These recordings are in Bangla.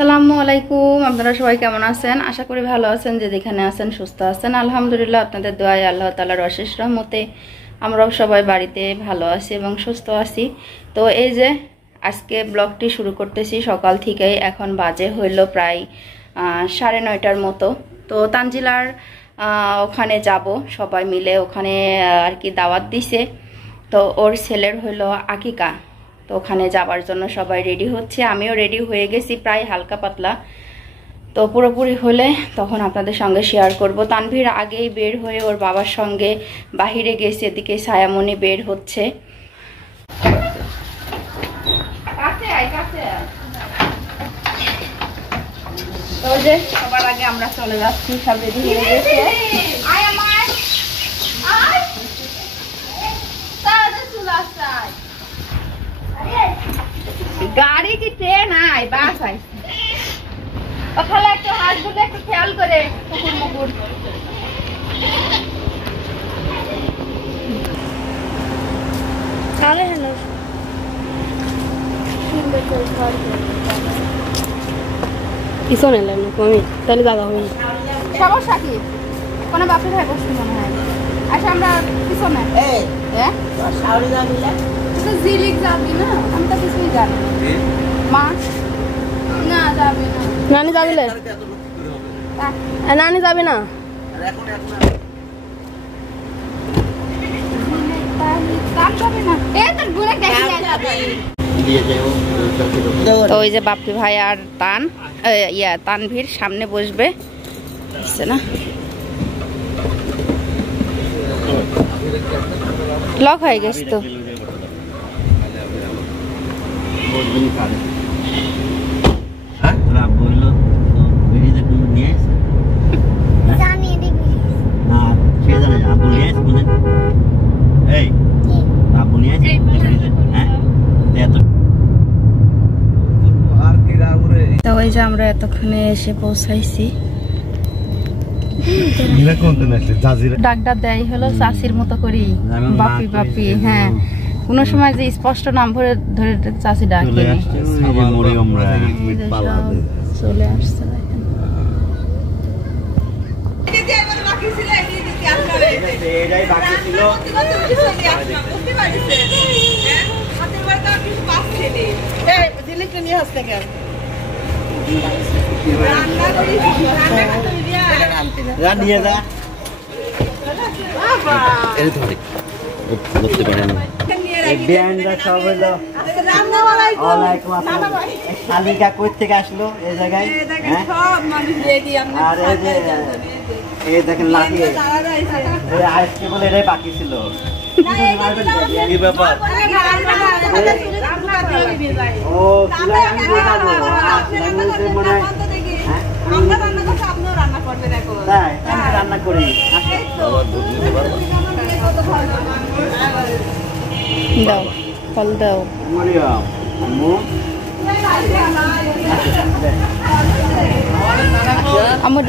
আসসালামু আলাইকুম। আপনারা সবাই কেমন আছেন? আশা করি ভালো আছেন। যে যেখানে আছেন সুস্থ আছেন, আলহামদুলিল্লাহ। আপনাদের দোয়ায় আল্লাহ তাআলার অশেষ রহমতে আমরাও সবাই বাড়িতে ভালো আছি এবং সুস্থ আছি। তো এই যে আজকে ব্লগটি শুরু করতেছি সকাল থেকেই। এখন বাজে হইল প্রায় 9:30টার মতো। তো তানজিলার ওখানে যাব সবাই মিলে, ওখানে আর কি দাওয়াত দিছে। তো ওর ছেলের হইল আকিকা, তো ওখানে যাবার জন্য সবাই রেডি হচ্ছে। আমিও রেডি হয়ে গেছি প্রায় হালকা পাতলা। তো পুরোপুরি হলে তখন আপনাদের সঙ্গে শেয়ার করব। তানভীর আগেই বের হয়ে ওর বাবার সঙ্গে বাহিরে গেছে, এদিকে ছায়ামণি বের হচ্ছে। তো যে সবার আগে আমরা চলে যাচ্ছি, সব রেডি হয়ে গেছে। গাড়ি কি ট্রেন আয় বাস আয়, ওখানে একটু হাতগুলো একটু খেয়াল করে কুকুর মুকুর। পিছনে এলাম আমি, তাহলে জায়গা হবে না। সমস্যা কি? কোনো বাপের ভাই বসতে মনে হয়। আচ্ছা আমরা পিছনে। জিলিক যাবি না? আমি তো কিছুই জানি মা। না যাবি না। নানি যাবিলে? নানি যাবি না? তো ওই যে বাপি ভাই আর তানভীর সামনে বসবে না। লক হয়ে গেছে তো। তো ওই যে আমরা এতক্ষণে এসে পৌঁছাইছি। ডাকটা দেয় হলো চাষির মতো করি, বাপি বাপি। হ্যাঁ, কোনো সময় যে স্পষ্ট নাম ধরে ধরে চাষি ডাকে চলে আসছে। থেকে আসলো এই জায়গায়, আর এই দেখেন লাঠিয়ে আজকে বলে এটাই বাকি ছিল। কি ব্যাপার? ও রান্না করি। দাও ফল দাও। আমার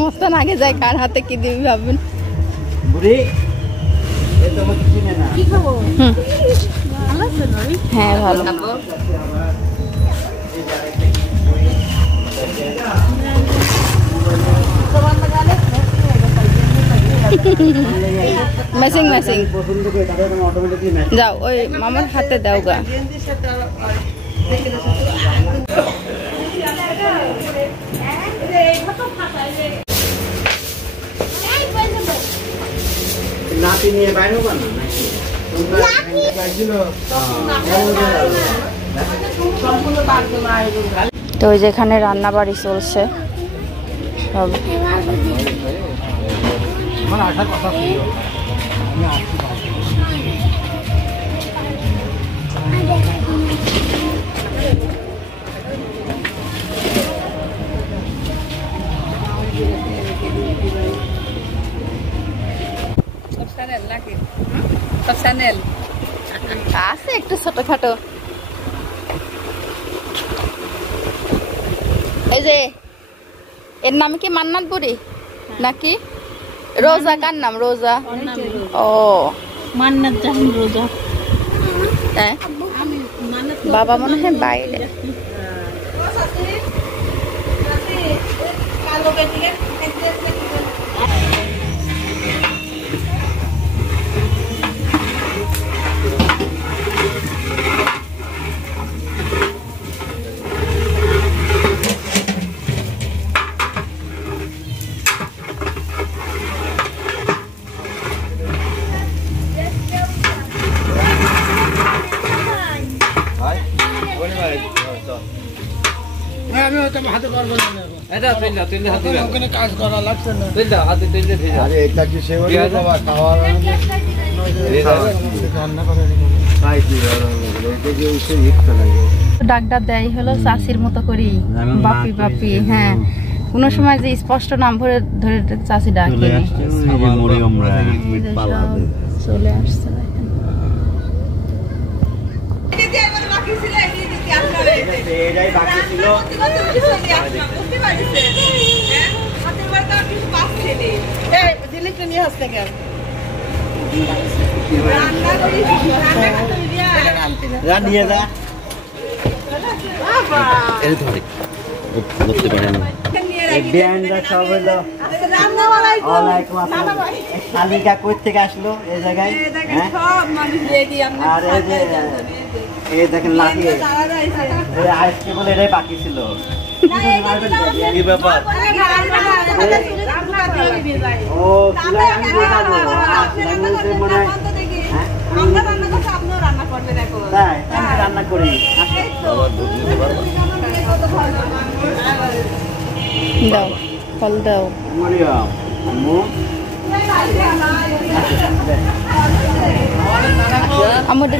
মস্তান আগে যায়, কার হাতে কি দিবি ভাববেন। হ্যাঁ ভালো। ম্যাচিং ম্যাচিং যাও, ওই মামার হাতে দাও গা। নাতি নিয়ে বাইরে তো ওই যেখানে রান্না বাড়ি চলছে সব। আছে একটু ছোটখাটো। এই যে এর নাম কি মান্নাত বুড়ি নাকি রোজা? কার নাম রোজা? ও মান্নাত জাহান রোজা। হ্যাঁ বাবা মনে হয় বাইরে। আমি হয়তো হাতে পারবো না এটা তুই দাও ওখানে কাজ করা লাগছে না। তুই দাও হাতে তুই দে। আরে এটা কি সেবা বাবা খাওয়া রান্না করে খাই কি এটা যে উঠে ইচ্ছা লাগে। ডাকটা দেয় হলো চাষির মতো করি বাপি বাপি। হ্যাঁ কোনো সময় যে স্পষ্ট নাম ধরে ধরে চাষি ডাকে চলে আসছে। এটাই বাকি ছিল। নিয়ে যা ধরতে পারে না। শালিকা কই থেকে আসলো এই জায়গায়? আর এই দেখেন লাফিয়ে আজকে বলে এটাই বাকি ছিল। কি ব্যাপার? ও রান্না করি। দাও ফল দাও। আমাদের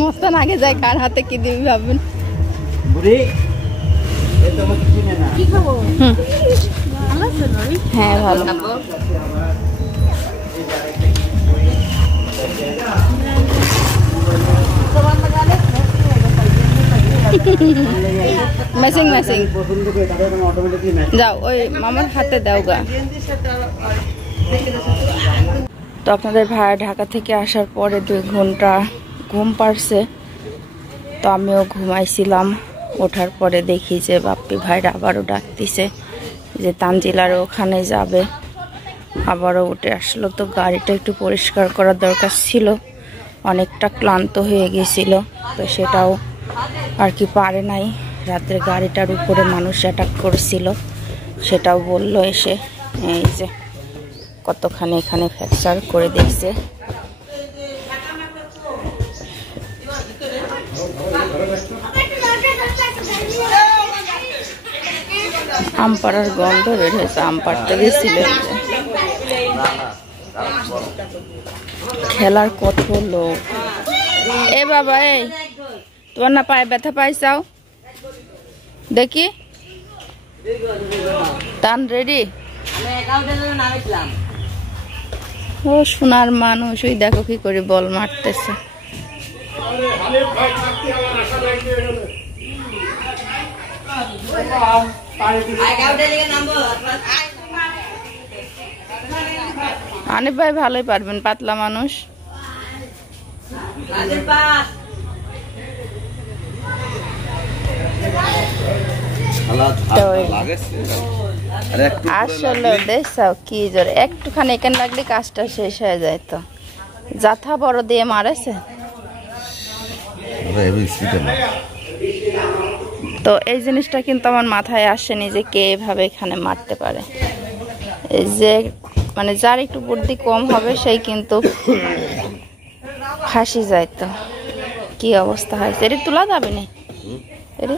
মস্তান আগে যায় কার হাতে কি দিবি ভাববেন। হ্যাঁ ভালো। ম্যাচিং ম্যাচিং যাও ওই মামার হাতে দাও গা। তো আপনাদের ভাই ঢাকা থেকে আসার পরে 2 ঘন্টা ঘুম পাড়ছে। তো আমিও ঘুমাইছিলাম। ওঠার পরে দেখি যে বাপ্পি ভাইরা আবারও ডাকতেছে যে তানজিলার ওখানে যাবে। আবারও উঠে আসলো। তো গাড়িটা একটু পরিষ্কার করার দরকার ছিল, অনেকটা ক্লান্ত হয়ে গেছিল। তো সেটাও আর কি পারে নাই। রাত্রে গাড়িটার উপরে মানুষ অ্যাটাক করছিল, সেটাও বলল এসে। এই যে কতখানি এখানে ফ্র্যাকচার করে দিয়েছে। আম পাড়ার গন্ধ বের হয়েছে। আম পাড়তে গেছিল। খেলার কত লোক। এ বাবা এই তোমার না পায়ে ব্যথা পাইছাও দেখি। টান রেডি। ও সোনার মানুষ, ওই দেখো কি করে বল মারতেছে। আনিফ ভাই ভালোই পারবেন, পাতলা মানুষ। আসলে দেখছাও কি জোর একটুখানি এখানে লাগলে কাজটা শেষ হয়ে যায়। তো যাথা বড় দিয়ে মারেছে। তো এই জিনিসটা কিন্তু আমার মাথায় আসেনি যে কে এভাবে এখানে মারতে পারে। এই যে মানে যার একটু বুদ্ধি কম হবে সেই কিন্তু ফাঁসি যায়। তো কি অবস্থা হয়েছে। এটি তোলা যাবে না। এটি